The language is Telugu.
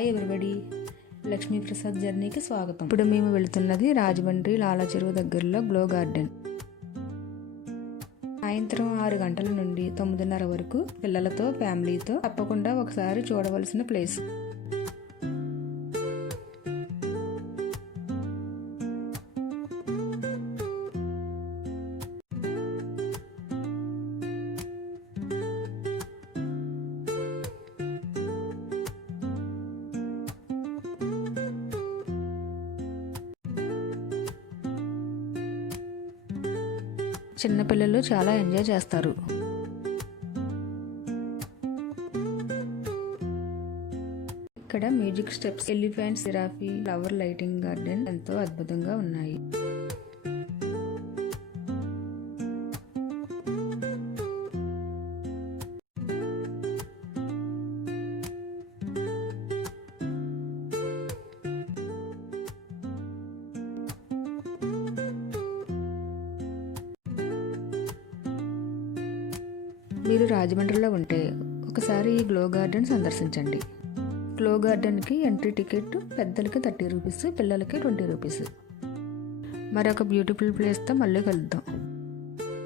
హాయ్ ఎవ్రీబడి, లక్ష్మీ ప్రసాద్ జర్నీకి స్వాగతం. ఇప్పుడు మేము వెళుతున్నది రాజమండ్రి లాలా చెరువు దగ్గరలో గ్లో గార్డెన్. సాయంత్రం 6 గంటల నుండి 9:30 వరకు పిల్లలతో ఫ్యామిలీతో తప్పకుండా ఒకసారి చూడవలసిన ప్లేస్. చిన్నపిల్లలు చాలా ఎంజాయ్ చేస్తారు. ఇక్కడ music steps, elephants, giraffe, flower lighting garden ఎంతో అద్భుతంగా ఉన్నాయి. మీరు రాజమండ్రిలో ఉంటే ఒకసారి ఈ గ్లో గార్డెన్ సందర్శించండి. గ్లో గార్డెన్కి ఎంట్రీ టికెట్ పెద్దలకి 30 రూపీస్, పిల్లలకి 20 రూపీస్. మరొక బ్యూటిఫుల్ ప్లేస్తో మళ్ళీ కలుద్దాం.